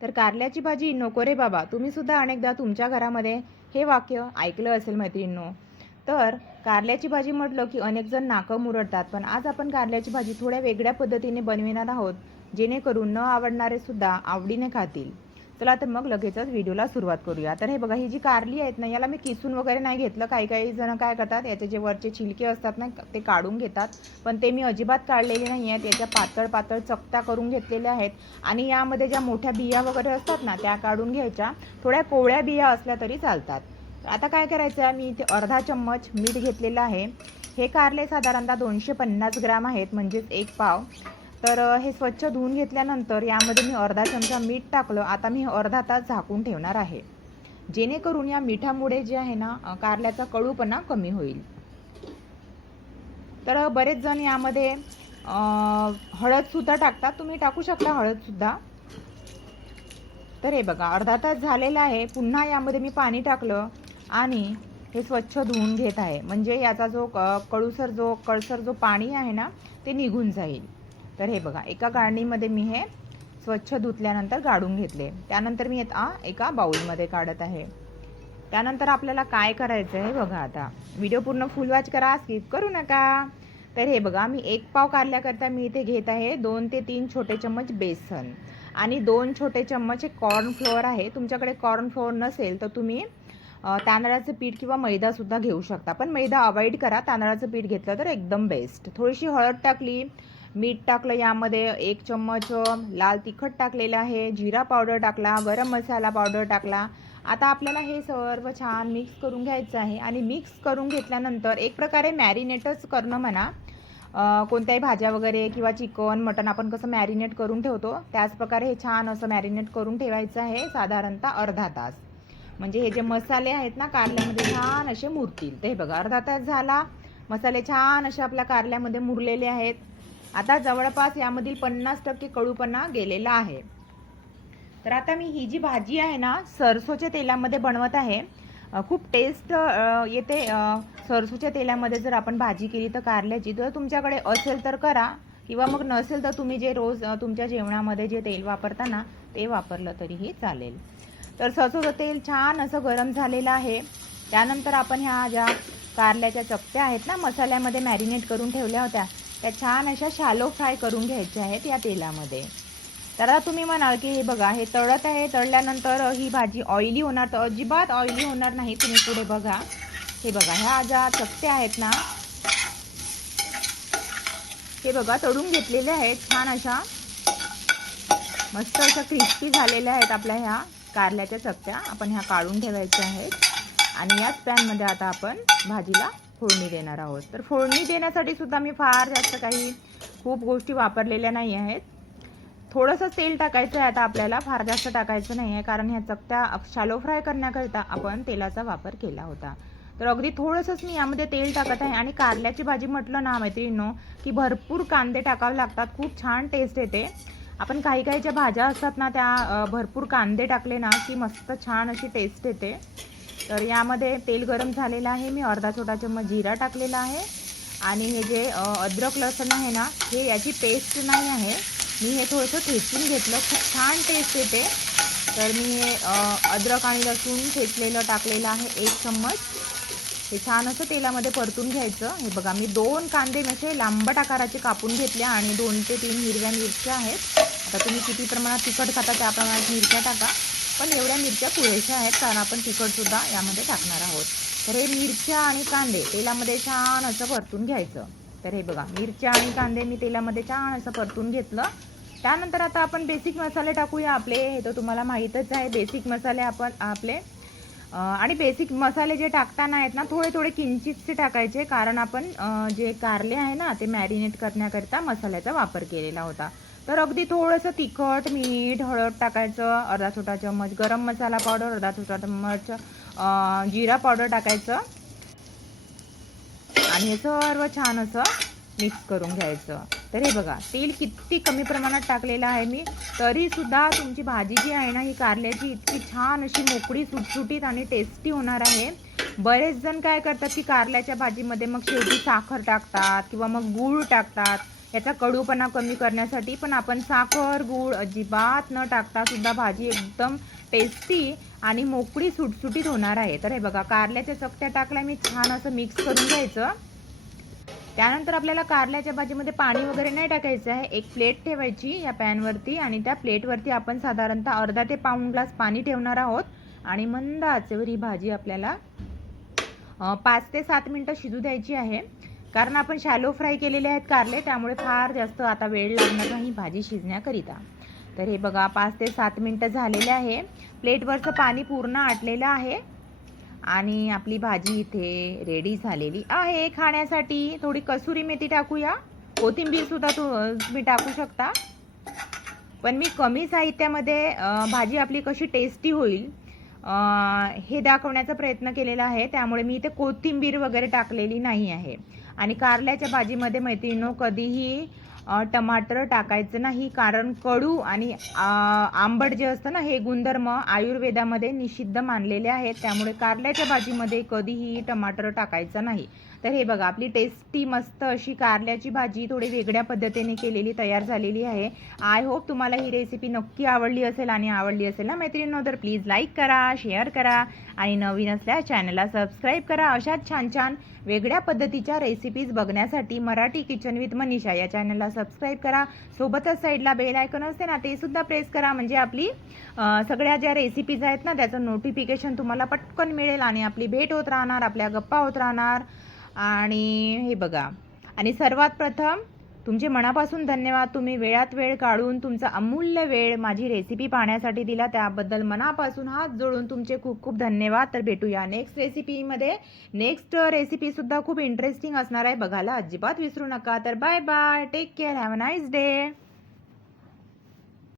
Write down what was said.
तर कारल्याची भाजी नको रे बाबा. तुम्ही सुद्धा अनेकदा तुमच्या घरामध्ये हे वाक्य ऐकलं असेल मैत्रिणींनो. तर कारल्याची भाजी म्हटलं की अनेक जण नाकं मुरडतात पण आज आपण कारल्याची भाजी थोड्या वेगळ्या पद्धतीने बनविणार आहोत जेणेकरून न आवडणारे सुद्धा आवडीने खातील. चला तर मग लगेचच व्हिडिओला सुरुवात करूया. तर हे बघा ही जी कारली आहेत ना याला मी किसून वगैरे नाही घेतलं. काही काही जण काय करतात याचे जे वरचे छिलके असतात ना ते काढून घेतात. पण ते मी अजिबात काढलेले नाही आहेत. याच्या पातळ पातळ चकत्या करून घेतलेल्या आहेत. आणि यामध्ये ज्या मोठ्या बिया वगैरे असतात ना त्या काढून घ्यायच्या. थोड्या कोवळ्या बिया असल्या तरी चालतात. आता काय करायचं आहे? मी इथे अर्धा चम्मच मीठ घेतलेलं आहे. हे कारले साधारणतः दोनशे पन्नास ग्राम आहेत. म्हणजेच एक पाव. तर हे स्वच्छ धुवून घेतल्यानंतर यामध्ये मी अर्धा चमचा मीठ टाकलं. आता मी हे अर्धा तास झाकून ठेवणार आहे. जेणेकरून या मिठामुळे जे आहे ना कारल्याचा कडूपणा कमी होईल. तर बरेच जण यामध्ये हळदसुद्धा टाकतात. तुम्ही टाकू शकता हळदसुद्धा तर हे बघा अर्धा तास झालेला आहे. पुन्हा यामध्ये मी पाणी टाकलं आणि हे स्वच्छ धुवून घेत आहे. म्हणजे याचा जो क- कळूसर जो कळसर जो पाणी आहे ना ते निघून जाईल. तर हे बघा एका गाळणीमध्ये मी हे स्वच्छ धुतल्यानंतर काढून घेतले. त्यानंतर मी आता एका बाउलमध्ये काढत आहे. त्यानंतर आपल्याला काय करायचं आहे बघा आता. व्हिडिओ पूर्ण फुल वॉच करा स्किप करू नका. तर हे बघा मी एक पाव काढल्याकरता मी इथे घेत आहे दोन ते तीन छोटे चम्मच बेसन. आणि दोन छोटे चम्मच हे कॉर्न फ्लोअर आहे. तुमच्याकडे कॉर्न फ्लोअर नसेल तर तुम्ही तांदळाचं पीठ किंवा मैदासुद्धा घेऊ शकता. पण मैदा अवॉइड करा तांदळाचं पीठ घेतलं तर एकदम बेस्ट थोडीशी हळद टाकली मीठ टाकलं यामध्ये एक चम्मच लाल तिखट टाकलेलं आहे जिरा पावडर टाकला गरम मसाला पावडर टाकला. आता आपल्याला हे सर्व छान मिक्स करून घ्यायचं आहे आणि मिक्स करून घेतल्यानंतर एक प्रकारे मॅरिनेटच करणं म्हणा. कोणत्याही भाज्या वगैरे किंवा चिकन मटन आपण कसं मॅरिनेट करून ठेवतो त्याच प्रकारे हे छान असं मॅरिनेट करून ठेवायचं आहे साधारणतः अर्धा तास. म्हणजे हे जे मसाले आहेत ना कारल्यामध्ये छान असे मुरतील. ते हे बघा अर्धा तास झाला. मसाले छान असे आपल्या कारल्यामध्ये मुरलेले आहेत. आता जवळपास यामधील पन्नास टक्के कडूपणा गेलेला आहे. तर आता मी ही जी भाजी आहे ना सरसोच्या तेलामध्ये बनवत आहे. खूप टेस्ट येते. सरसोच्या तेलामध्ये जर आपण भाजी केली तर कारल्याची जर तुमच्याकडे असेल तर करा. किंवा मग नसेल तर तुम्ही जे रोज तुमच्या जेवणामध्ये जे तेल वापरता ना ते वापरलं तरीही चालेल. तर सरसोचं तेल छान असं गरम झालेलं आहे. त्यानंतर आपण ह्या ज्या कारल्याच्या चपट्या आहेत ना मसाल्यामध्ये मॅरिनेट करून ठेवल्या होत्या त्या छान अशा शॅलो फ्राय करून घ्यायच्या आहेत या तेलामध्ये. तर आता तुम्ही म्हणाल की हे बघा हे तळत आहे. तळल्यानंतर ही भाजी ऑइली होणार तर अजिबात ऑइली होणार नाही. तुम्ही पुढे बघा. हे बघा ह्या ज्या चकत्या आहेत ना हे बघा तळून घेतलेल्या आहेत. छान अशा मस्त अशा क्रिस्पी झालेल्या आहेत आपल्या ह्या कारल्याच्या चकत्या. आपण ह्या काढून ठेवायच्या आहेत. आणि याच पॅनमध्ये आता आपण भाजीला फोडणी देणार आहोत. तर फोडणी देण्यासाठी सुद्धा मी फार जास्त काही खूप गोष्टी वापरलेल्या नाही आहेत. थोडंसं तेल टाकायचं आहे आता आपल्याला फार जास्त टाकायचं नाही आहे कारण ह्या चकत्या शालो फ्राय करण्याकरिता आपण तेलाचा वापर केला होता. तर अगदी थोडंसंच मी यामध्ये तेल टाकत आहे आणि कारल्याची भाजी म्हटलं ना मैत्रिणींनो की भरपूर कांदे टाकावे लागतात खूप छान टेस्ट येते. आपण काही काही ज्या भाज्या असतात ना त्या भरपूर कांदे टाकले ना की मस्त छान अशी टेस्ट येते. तर यामध्ये तेल गरम झालेलं आहे. मी अर्धा छोटा चम्मच जिरा टाकलेला आहे. आणि हे जे अद्रक लसूण आहे ना हे याची पेस्ट नाही आहे. मी हे थोडंसं ठेचून घेतलं. खूप छान टेस्ट येते. तर मी हे अद्रक आणि लसूण ठेचलेलं टाकलेलं आहे एक चम्मच. हे छान असं तेलामध्ये परतून घ्यायचं. हे बघा मी दोन कांदे असे लांबट आकाराचे कापून घेतले आणि दोन ते तीन हिरव्या मिरच्या आहेत. आता तुम्ही किती प्रमाणात तिखट खाता त्या प्रमाणात मिरच्या टाका. पण एवढ्या मिरच्या पुरेशा आहेत कारण आपण तिखटसुद्धा यामध्ये टाकणार आहोत. तर हे मिरच्या आणि कांदे तेलामध्ये छान असं परतून घ्यायचं. तर हे बघा मिरच्या आणि कांदे मी तेलामध्ये छान असं परतून घेतलं. त्यानंतर आता आपण बेसिक मसाले टाकूया आपले हे तर तुम्हाला माहीतच आहे. बेसिक मसाले आपण आपले आणि बेसिक मसाले जे टाकताना आहेत ना थोडे थोडे किंचितचे टाकायचे कारण आपण जे कारले आहे ना ते मॅरिनेट करण्याकरिता मसाल्याचा वापर केलेला होता. तर अगदी थोडंसं तिखट मीठ हळद टाकायचं अर्धा छोटा चम्मच गरम मसाला पावडर अर्धा छोटा चम्मच जिरा पावडर टाकायचं. आणि हे सर्व छान असं मिक्स करून घ्यायचं. तर हे बघा तेल किती कमी प्रमाणात टाकलेलं आहे मी. तरी सुद्धा तुमची भाजी जी आहे ना ही कारल्याची इतकी छान अशी मोकळी सुटसुटीत आणि टेस्टी होणार आहे. बरेच जण काय करतात की कारल्याच्या भाजीमध्ये मग शेवटी साखर टाकतात किंवा मग गूळ टाकतात. याचा कडूपणा कमी करण्यासाठी पण आपण साखर गूळ अजिबात न टाकता सुद्धा भाजी एकदम टेस्टी आणि मोकळी सुटसुटीत होणार आहे. तर हे बघा कारल्याच्या चकट्या टाकल्या मी छान असं मिक्स करून घ्यायचं. त्यानंतर आपल्याला कारल्याच्या भाजीमध्ये पाणी वगैरे नाही टाकायचं आहे. एक प्लेट ठेवायची या पॅनवरती आणि त्या प्लेटवरती आपण साधारणतः अर्धा ते पाऊण ग्लास पाणी ठेवणार आहोत. आणि मंद आचेवर ही भाजी आपल्याला पाच ते सात मिनटं शिजू द्यायची आहे. कारण आपण शॅलो फ्राय केलेले आहेत कारले त्यामुळे फार जास्त आता वेळ लागणार नाही भाजी शिजण्याकरिता. तर हे बघा पाच ते सात मिनटं झालेले आहे. प्लेटवरचं पाणी पूर्ण आटलेलं आहे. आणि आपली भाजी इथे रेडी झालेली आहे खाण्यासाठी. थोडी कसुरी मेथी टाकूया. कोथिंबीरसुद्धा तू तुम्ही टाकू शकता. पण मी कमी साहित्यामध्ये भाजी आपली कशी टेस्टी होईल हे दाखवण्याचा प्रयत्न केलेला आहे. त्यामुळे मी इथे कोथिंबीर वगैरे टाकलेली नाही आहे. आणि कारल्याच्या भाजीमध्ये मैत्रिणीनो कधीही टमाटर टाकायचं नाही कारण कडू आणि आंबट जे असतं ना हे गुणधर्म आयुर्वेदामध्ये निषिद्ध मानलेले आहेत. त्यामुळे कारल्याच्या भाजीमध्ये कधीही टमाटर टाकायचं नाही. तर हे बघा आपली टेस्टी मस्त अशी कारल्याची भाजी थोडी वेगळ्या पद्धतीने केलेली तयार झालेली आहे. आय होप तुम्हाला ही रेसिपी नक्की आवडली असेल आणि आवडली असेल ना मैत्रिणींनो तर प्लीज लाईक करा शेअर करा आणि नवीन असल्यास चॅनलला सबस्क्राईब करा. अशाच छान छान वेगळ्या पद्धतीच्या रेसिपीज बघण्यासाठी मराठी किचन विथ मनीषा या चॅनलला सबस्क्राईब करा. सोबतच साईडला बेल आयकॉन असते ना ते सुद्धा प्रेस करा. म्हणजे आपली सगळ्या ज्या रेसिपीज आहेत ना त्याचं नोटिफिकेशन तुम्हाला पटकन मिळेल आणि आपली भेट होत राहणार आपल्या गप्पा होत राहणार. आणि हे बघा. आणि सर्वात प्रथम तुमचे मनापासून धन्यवाद. तुम्ही वेळात वेळ काढून तुमचा अमूल्य वेळ माझी रेसिपी पाहण्यासाठी दिला. त्याबद्दल मनापासून हात जोडून तुमचे खूप खूप धन्यवाद. तर भेटूया नेक्स्ट रेसिपीमध्ये नेक्स्ट रेसिपीसुद्धा खूप इंटरेस्टिंग असणार आहे. बघायला अजिबात विसरू नका. तर bye bye take care have a nice day